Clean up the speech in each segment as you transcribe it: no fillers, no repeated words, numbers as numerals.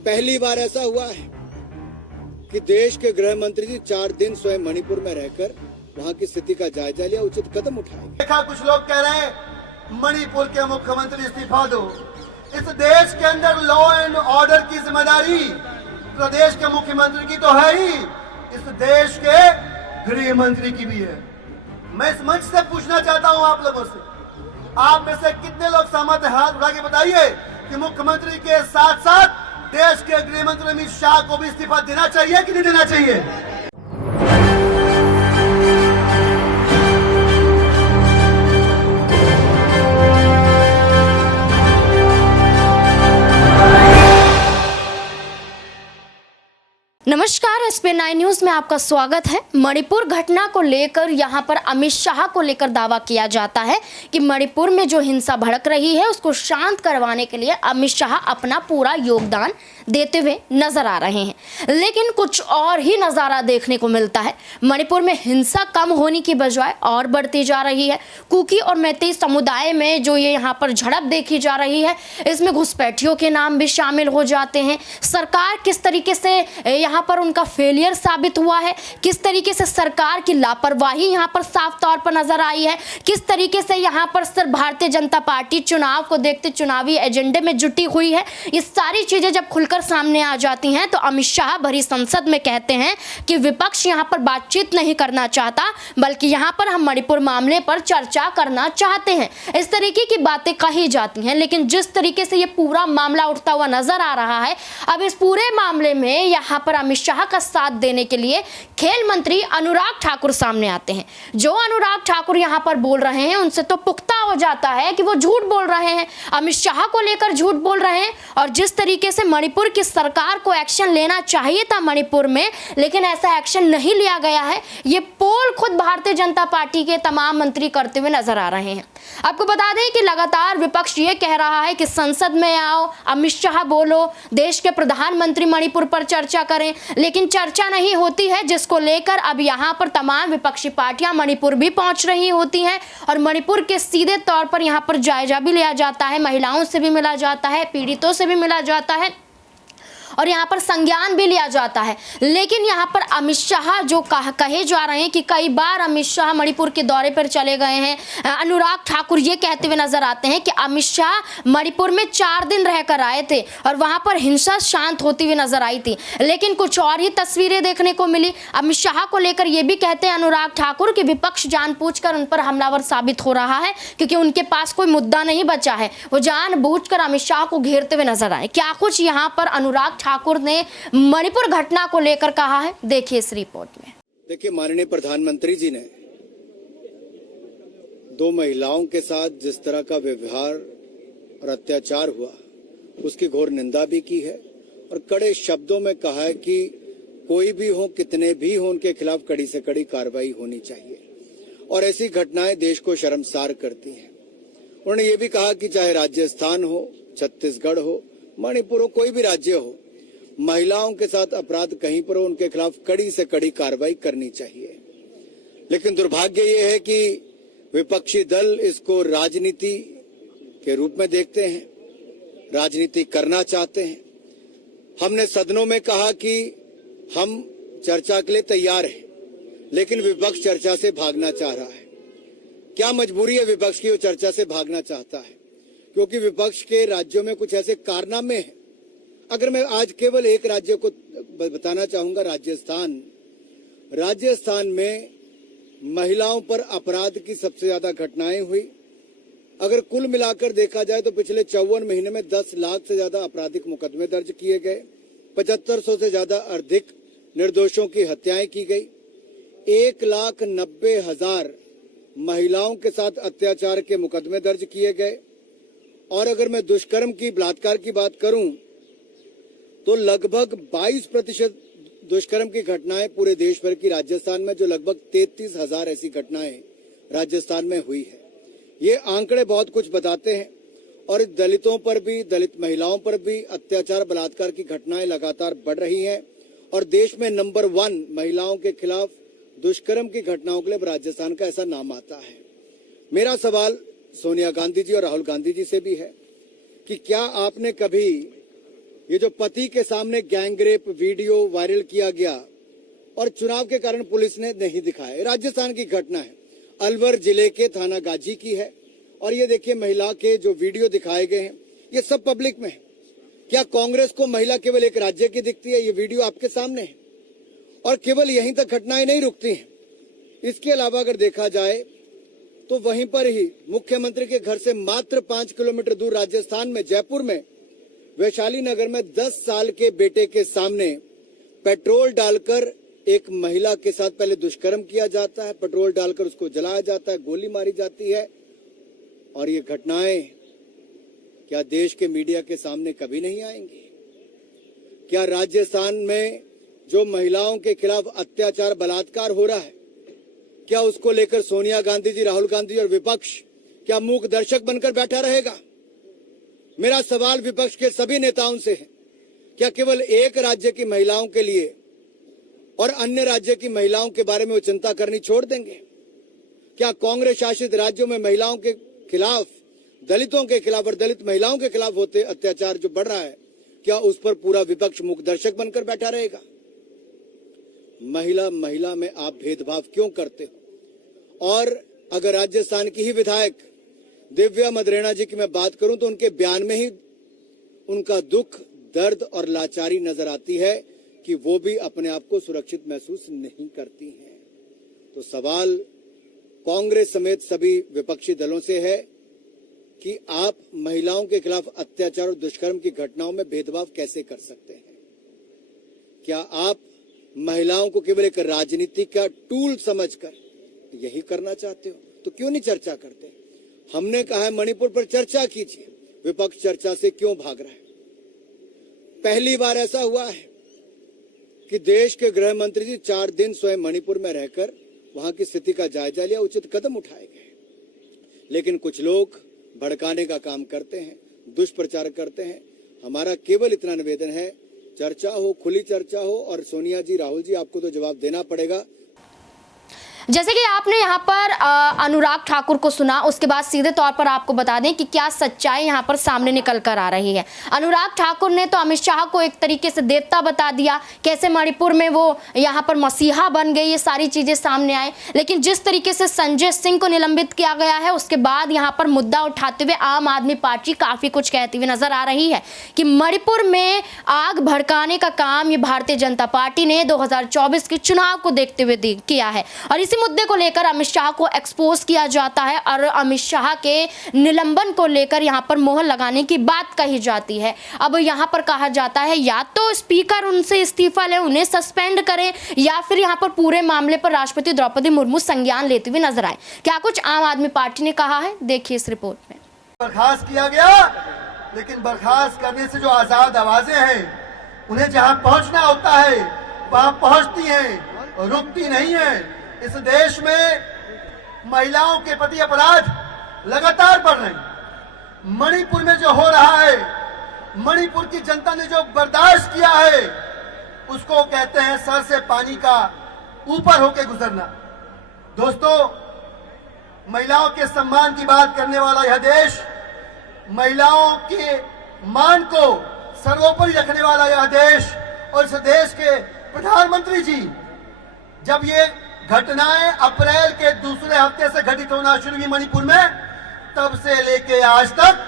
पहली बार ऐसा हुआ है कि देश के गृह मंत्री जी 4 दिन स्वयं मणिपुर में रहकर वहां की स्थिति का जायजा लिया, उचित कदम उठाए। देखा कुछ लोग कह रहे हैं मणिपुर के मुख्यमंत्री इस्तीफा दो। इस देश के अंदर लॉ एंड ऑर्डर की जिम्मेदारी प्रदेश के मुख्यमंत्री की तो है ही, इस देश के गृह मंत्री की भी है। मैं इस मंच से पूछना चाहता हूं आप लोगों से, आप में से कितने लोग सहमत हैं? हाथ उठा के बताइए कि मुख्यमंत्री के साथ साथ देश के गृह मंत्री अमित शाह को भी इस्तीफा देना चाहिए कि नहीं देना चाहिए? नमस्कार, SP9 न्यूज में आपका स्वागत है। मणिपुर घटना को लेकर यहां पर अमित शाह को लेकर दावा किया जाता है कि मणिपुर में जो हिंसा भड़क रही है उसको शांत करवाने के लिए अमित शाह अपना पूरा योगदान देते हुए नजर आ रहे हैं, लेकिन कुछ और ही नज़ारा देखने को मिलता है। मणिपुर में हिंसा कम होने की बजाय और बढ़ती जा रही है। कुकी और मैतेई समुदाय में जो ये यहाँ पर झड़प देखी जा रही है, इसमें घुसपैठियों के नाम भी शामिल हो जाते हैं। सरकार किस तरीके से यहाँ पर उनका फेलियर साबित हुआ है, किस तरीके से सरकार की लापरवाही यहाँ पर साफ तौर पर नजर आई है, किस तरीके से यहाँ पर सिर्फ भारतीय जनता पार्टी चुनाव को देखते चुनावी एजेंडे में जुटी हुई है, ये सारी चीजें जब खुलकर सामने आ जाती हैं तो अमित शाह भरी संसद में कहते हैं कि विपक्ष यहाँ पर बातचीत नहीं करना चाहता, बल्कि यहाँ पर हम मणिपुर मामले पर चर्चा करना चाहते हैं। इस तरीके की बातें कही जाती हैं, लेकिन जिस तरीके से ये पूरा मामला उठता हुआ नजर आ रहा है, अब इस पूरे मामले में यहाँ पर अमित शाह का साथ देने के लिए खेल मंत्री अनुराग ठाकुर सामने आते हैं। जो अनुराग ठाकुर यहाँ पर बोल रहे हैं उनसे तो पुख्ता हो जाता है कि वो झूठ बोल रहे हैं, अमित शाह को लेकर झूठ बोल रहे हैं। और जिस तरीके से मणिपुर की सरकार को एक्शन लेना चाहिए था मणिपुर में, लेकिन ऐसा एक्शन नहीं लिया गया है, ये पोल खुद भारतीय जनता पार्टी के तमाम मंत्री करते हुए नजर आ रहे हैं। आपको बता दें कि लगातार विपक्ष ये कह रहा है कि संसद में आओ, अमित शाह बोलो, देश के प्रधानमंत्री मणिपुर पर चर्चा करें, लेकिन चर्चा नहीं होती है, जिसको लेकर अब यहाँ पर तमाम विपक्षी पार्टियां मणिपुर भी पहुंच रही होती हैं और मणिपुर के सीधे तौर पर यहाँ पर जायजा भी लिया जाता है, महिलाओं से भी मिला जाता है, पीड़ितों से भी मिला जाता है और यहाँ पर संज्ञान भी लिया जाता है। लेकिन यहाँ पर अमित शाह जो कहे जा रहे हैं कि कई बार अमित शाह मणिपुर के दौरे पर चले गए हैं। अनुराग ठाकुर ये कहते हुए नजर आते हैं कि अमित शाह मणिपुर में 4 दिन रहकर आए थे और वहाँ पर हिंसा शांत होती हुई नजर आई थी, लेकिन कुछ और ही तस्वीरें देखने को मिली। अमित शाह को लेकर ये भी कहते हैं अनुराग ठाकुर कि विपक्ष जानबूझकर उन पर हमलावर साबित हो रहा है, क्योंकि उनके पास कोई मुद्दा नहीं बचा है, वो जानबूझकर अमित शाह को घेरते हुए नजर आए। क्या कुछ यहाँ पर अनुराग ठाकुर ने मणिपुर घटना को लेकर कहा है, देखिए इस रिपोर्ट में। देखिए, माननीय प्रधानमंत्री जी ने 2 महिलाओं के साथ जिस तरह का व्यवहार और अत्याचार हुआ उसकी घोर निंदा भी की है और कड़े शब्दों में कहा है कि कोई भी हो, कितने भी हो, उनके खिलाफ कड़ी से कड़ी कार्रवाई होनी चाहिए और ऐसी घटनाएं देश को शर्मसार करती हैं। उन्होंने ये भी कहा कि चाहे राजस्थान हो, छत्तीसगढ़ हो, मणिपुर हो, कोई भी राज्य हो, महिलाओं के साथ अपराध कहीं पर हो, उनके खिलाफ कड़ी से कड़ी कार्रवाई करनी चाहिए। लेकिन दुर्भाग्य ये है कि विपक्षी दल इसको राजनीति के रूप में देखते हैं, राजनीति करना चाहते हैं। हमने सदनों में कहा कि हम चर्चा के लिए तैयार हैं, लेकिन विपक्ष चर्चा से भागना चाह रहा है। क्या मजबूरी है विपक्ष की, वो चर्चा से भागना चाहता है? क्योंकि विपक्ष के राज्यों में कुछ ऐसे कारनामे हैं। अगर मैं आज केवल एक राज्य को बताना चाहूंगा, राजस्थान में महिलाओं पर अपराध की सबसे ज्यादा घटनाएं हुई। अगर कुल मिलाकर देखा जाए तो पिछले 54 महीने में 10 लाख से ज्यादा आपराधिक मुकदमे दर्ज किए गए, 7500 से ज्यादा अधिक निर्दोषों की हत्याएं की गई, 1,90,000 महिलाओं के साथ अत्याचार के मुकदमे दर्ज किए गए। और अगर मैं दुष्कर्म की, बलात्कार की बात करूं तो लगभग 22% दुष्कर्म की घटनाएं पूरे देश भर की राजस्थान में, जो लगभग 33,000 ऐसी घटनाएं राजस्थान में हुई है। ये आंकड़े बहुत कुछ बताते हैं और दलितों पर भी, दलित महिलाओं पर भी अत्याचार, बलात्कार की घटनाएं लगातार बढ़ रही हैं और देश में नंबर 1 महिलाओं के खिलाफ दुष्कर्म की घटनाओं के लिए राजस्थान का ऐसा नाम आता है। मेरा सवाल सोनिया गांधी जी और राहुल गांधी जी से भी है कि क्या आपने कभी ये जो पति के सामने गैंगरेप वीडियो वायरल किया गया और चुनाव के कारण पुलिस ने नहीं दिखाया, राजस्थान की घटना है, अलवर जिले के थाना गाजी की है। और ये देखिए महिला के जो वीडियो दिखाए गए हैं ये सब पब्लिक में है। क्या कांग्रेस को महिला केवल एक राज्य की दिखती है? ये वीडियो आपके सामने है और केवल यहीं तक घटनाएं नहीं रुकती हैं। इसके अलावा अगर देखा जाए तो वहीं पर ही मुख्यमंत्री के घर से मात्र 5 किलोमीटर दूर राजस्थान में जयपुर में वैशाली नगर में 10 साल के बेटे के सामने पेट्रोल डालकर एक महिला के साथ पहले दुष्कर्म किया जाता है, पेट्रोल डालकर उसको जलाया जाता है, गोली मारी जाती है। और ये घटनाएं क्या देश के मीडिया के सामने कभी नहीं आएंगी? क्या राजस्थान में जो महिलाओं के खिलाफ अत्याचार बलात्कार हो रहा है, क्या उसको लेकर सोनिया गांधी जी, राहुल गांधी और विपक्ष क्या मूक दर्शक बनकर बैठा रहेगा? मेरा सवाल विपक्ष के सभी नेताओं से है, क्या केवल एक राज्य की महिलाओं के लिए और अन्य राज्य की महिलाओं के बारे में वो चिंता करनी छोड़ देंगे? क्या कांग्रेस शासित राज्यों में महिलाओं के खिलाफ, दलितों के खिलाफ और दलित महिलाओं के खिलाफ होते अत्याचार जो बढ़ रहा है, क्या उस पर पूरा विपक्ष मूक दर्शक बनकर बैठा रहेगा? महिला महिला में आप भेदभाव क्यों करते हो? और अगर राजस्थान की ही विधायक दिव्या मदरेना जी की मैं बात करूं तो उनके बयान में ही उनका दुख, दर्द और लाचारी नजर आती है कि वो भी अपने आप को सुरक्षित महसूस नहीं करती हैं। तो सवाल कांग्रेस समेत सभी विपक्षी दलों से है कि आप महिलाओं के खिलाफ अत्याचार और दुष्कर्म की घटनाओं में भेदभाव कैसे कर सकते हैं? क्या आप महिलाओं को केवल एक राजनीति का टूल समझकर यही करना चाहते हो? तो क्यों नहीं चर्चा करते? हमने कहा है मणिपुर पर चर्चा कीजिए, विपक्ष चर्चा से क्यों भाग रहा है? पहली बार ऐसा हुआ है कि देश के गृह मंत्री जी 4 दिन स्वयं मणिपुर में रहकर वहां की स्थिति का जायजा लिया, उचित कदम उठाए गए। लेकिन कुछ लोग भड़काने का काम करते हैं, दुष्प्रचार करते हैं। हमारा केवल इतना निवेदन है, चर्चा हो, खुली चर्चा हो। और सोनिया जी, राहुल जी, आपको तो जवाब देना पड़ेगा। जैसे कि आपने यहाँ पर अनुराग ठाकुर को सुना, उसके बाद सीधे तौर पर आपको बता दें कि क्या सच्चाई यहाँ पर सामने निकल कर आ रही है। अनुराग ठाकुर ने तो अमित शाह को एक तरीके से देवता बता दिया, कैसे मणिपुर में वो यहाँ पर मसीहा बन गए, ये सारी चीजें सामने आए। लेकिन जिस तरीके से संजय सिंह को निलंबित किया गया है, उसके बाद यहाँ पर मुद्दा उठाते हुए आम आदमी पार्टी काफी कुछ कहती हुई नजर आ रही है कि मणिपुर में आग भड़काने का काम ये भारतीय जनता पार्टी ने 2024 के चुनाव को देखते हुए किया है। और इसी मुद्दे को लेकर अमित शाह को एक्सपोज किया जाता है और अमित शाह के निलंबन को लेकर यहां पर मोहर लगाने की बात कही जाती है। अब यहां पर कहा जाता है या तो स्पीकर उनसे इस्तीफा ले, उन्हें सस्पेंड करें, या फिर यहां पर पूरे मामले पर राष्ट्रपति द्रौपदी मुर्मू संज्ञान लेते हुए नजर आए। क्या कुछ आम आदमी पार्टी ने कहा है, देखिए इस रिपोर्ट में। बर्खास्त किया गया, लेकिन बर्खास्त करने से जो आजाद आवाजें हैं उन्हें जहां पहुंचना होता है वहां पहुंचती हैं, रुकती नहीं है। इस देश में महिलाओं के प्रति अपराध लगातार बढ़ रहे हैं। मणिपुर में जो हो रहा है, मणिपुर की जनता ने जो बर्दाश्त किया है, उसको कहते हैं सर से पानी का ऊपर होकर गुजरना। दोस्तों, महिलाओं के सम्मान की बात करने वाला यह देश, महिलाओं के मान को सर्वोपरि रखने वाला यह देश, और इस देश के प्रधानमंत्री जी जब ये घटनाएं अप्रैल के दूसरे हफ्ते से घटित होना शुरू हुई मणिपुर में, तब से लेके आज तक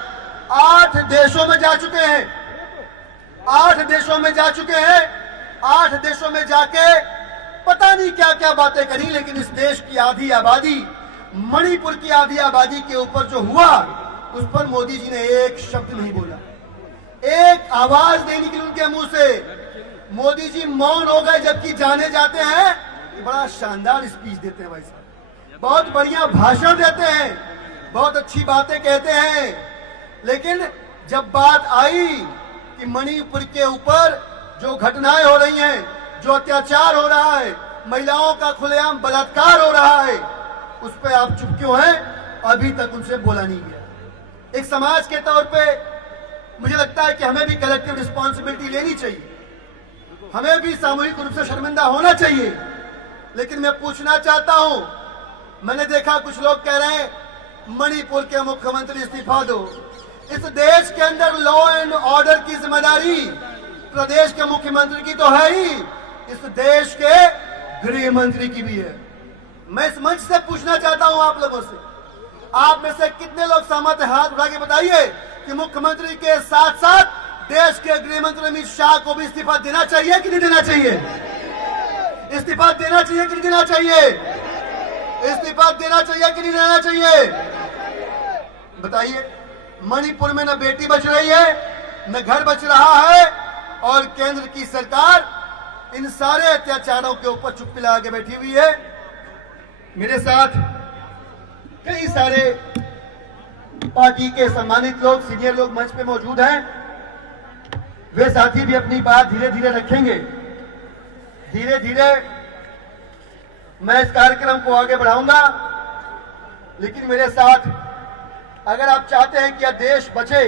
8 देशों में जा चुके हैं। 8 देशों में जा चुके हैं। 8 देशों में जाके पता नहीं क्या क्या बातें करी, लेकिन इस देश की आधी आबादी, मणिपुर की आधी आबादी के ऊपर जो हुआ, उस पर मोदी जी ने एक शब्द नहीं बोला। एक आवाज देने के लिए उनके मुंह से मोदी जी मौन हो गए, जबकि जाने जाते हैं बड़ा शानदार स्पीच देते हैं भाई साहब, बहुत बढ़िया भाषण देते हैं, बहुत अच्छी बातें कहते हैं। लेकिन जब बात आई कि मणिपुर के ऊपर जो घटनाएं हो रही हैं, जो अत्याचार हो रहा है, महिलाओं का खुलेआम बलात्कार हो रहा है, उस पर आप चुप क्यों हैं? अभी तक उनसे बोला नहीं गया। एक समाज के तौर पे मुझे लगता है कि हमें भी कलेक्टिव रिस्पॉन्सिबिलिटी लेनी चाहिए, हमें भी सामूहिक रूप से शर्मिंदा होना चाहिए। लेकिन मैं पूछना चाहता हूं, मैंने देखा कुछ लोग कह रहे हैं मणिपुर के मुख्यमंत्री इस्तीफा दो, इस देश के अंदर लॉ एंड ऑर्डर की जिम्मेदारी प्रदेश के मुख्यमंत्री की तो है ही, इस देश के गृह मंत्री की भी है। मैं इस मंच से पूछना चाहता हूं आप लोगों से, आप में से कितने लोग सहमत हैं? हाथ उठा के बताइए कि मुख्यमंत्री के साथ साथ देश के गृह मंत्री अमित शाह को भी इस्तीफा देना चाहिए कि नहीं देना चाहिए? इस्तीफा देना चाहिए कि नहीं देना चाहिए? इस्तीफा देना चाहिए कि नहीं देना चाहिए? बताइए। मणिपुर में न बेटी बच रही है, न घर बच रहा है, और केंद्र की सरकार इन सारे अत्याचारों के ऊपर चुप्पी लगा के बैठी हुई है। मेरे साथ कई सारे पार्टी के सम्मानित लोग, सीनियर लोग मंच पे मौजूद हैं। वे साथी भी अपनी बात धीरे धीरे रखेंगे। धीरे धीरे मैं इस कार्यक्रम को आगे बढ़ाऊंगा, लेकिन मेरे साथ अगर आप चाहते हैं कि यह देश बचे,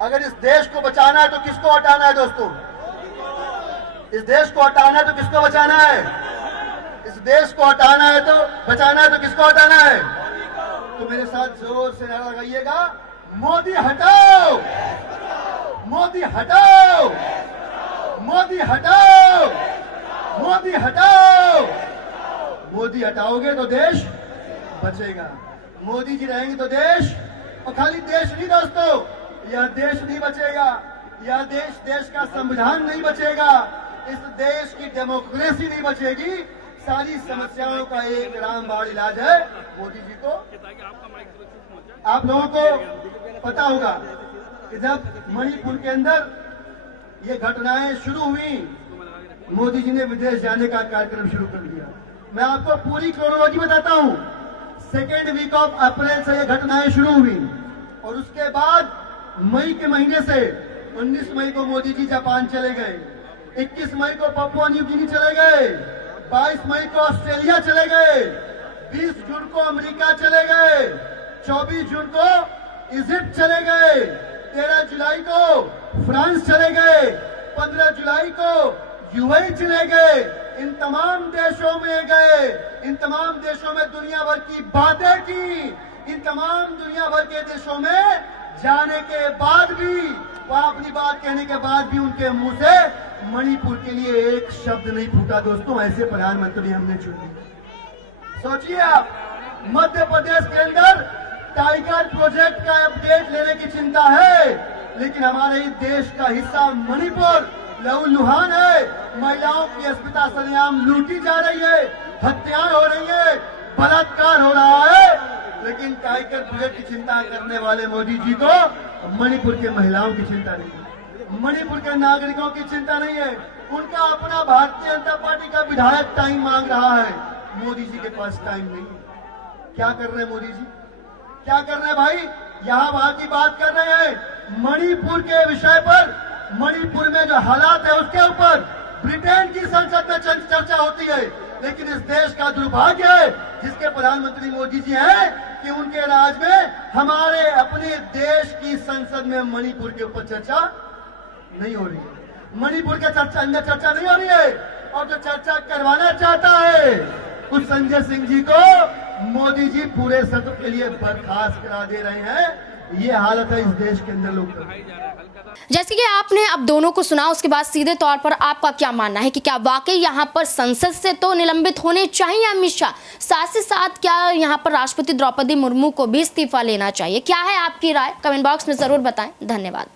अगर इस देश को बचाना है तो किसको हटाना है दोस्तों? इस देश को हटाना है तो किसको बचाना है? इस देश को हटाना है तो बचाना है तो किसको हटाना है? तो मेरे साथ जोर से नारा लगाइएगा, मोदी हटाओ, मोदी हटाओ, मोदी हटाओ, मोदी हटाओ। मोदी हटाओगे तो देश बचेगा, मोदी जी रहेंगे तो देश, और खाली देश नहीं दोस्तों, यह देश नहीं बचेगा, यह देश का संविधान नहीं बचेगा, इस देश की डेमोक्रेसी नहीं बचेगी। सारी समस्याओं का एक रामबाण इलाज है मोदी जी को। आप लोगों को पता होगा कि जब मणिपुर के अंदर ये घटनाएं शुरू हुई, मोदी जी ने विदेश जाने का कार्यक्रम शुरू कर दिया। मैं आपको पूरी क्रोनोलॉजी बताता हूं। सेकेंड वीक ऑफ अप्रैल से ये घटनाएं शुरू हुई, और उसके बाद मई के महीने से 19 मई को मोदी जी जापान चले गए, 21 मई को पपुआ न्यू गिनी चले गए, 22 मई को ऑस्ट्रेलिया चले गए, 20 जून को अमेरिका चले गए, 24 जून को इजिप्ट चले गए, 13 जुलाई को फ्रांस चले गए, 15 जुलाई को यूएई चले गए। इन तमाम देशों में गए, इन तमाम देशों में दुनिया भर की बातें की, इन तमाम दुनिया भर के देशों में जाने के बाद भी, वहां अपनी बात कहने के बाद भी उनके मुंह से मणिपुर के लिए एक शब्द नहीं फूटा दोस्तों। ऐसे प्रधानमंत्री हमने चुने। सोचिए आप, मध्य प्रदेश के अंदर टाइगर प्रोजेक्ट का अपडेट लेने की चिंता है, लेकिन हमारे ही देश का हिस्सा मणिपुर लहूलुहान है। महिलाओं की अस्मिता सरेआम लूटी जा रही है, हत्याएं हो रही है, बलात्कार हो रहा है, लेकिन टाइगर प्रोजेक्ट की चिंता करने वाले मोदी जी को मणिपुर के महिलाओं की चिंता नहीं है, मणिपुर के नागरिकों की चिंता नहीं है। उनका अपना भारतीय जनता पार्टी का विधायक टाइम मांग रहा है, मोदी जी के पास टाइम नहीं है। क्या कर रहे हैं मोदी जी? क्या कर रहे हैं भाई? यहाँ वहां की बात कर रहे हैं, मणिपुर के विषय पर, मणिपुर में जो हालात है उसके ऊपर ब्रिटेन की संसद में चर्चा होती है, लेकिन इस देश का दुर्भाग्य है जिसके प्रधानमंत्री मोदी जी हैं कि उनके राज में हमारे अपने देश की संसद में मणिपुर के ऊपर चर्चा नहीं हो रही है। मणिपुर के अंदर चर्चा नहीं हो रही है, और जो चर्चा करवाना चाहता है उस संजय सिंह जी को मोदी जी पूरे सत्र के लिए बर्खास्त करा दे रहे हैं। ये हालत है इस देश के अंदर लोग। जैसे कि आपने अब दोनों को सुना, उसके बाद सीधे तौर पर आपका क्या मानना है कि क्या वाकई यहाँ पर संसद से तो निलंबित होने चाहिए अमित शाह, साथ ही साथ क्या यहाँ पर राष्ट्रपति द्रौपदी मुर्मू को भी इस्तीफा लेना चाहिए? क्या है आपकी राय? कमेंट बॉक्स में जरूर बताएं। धन्यवाद।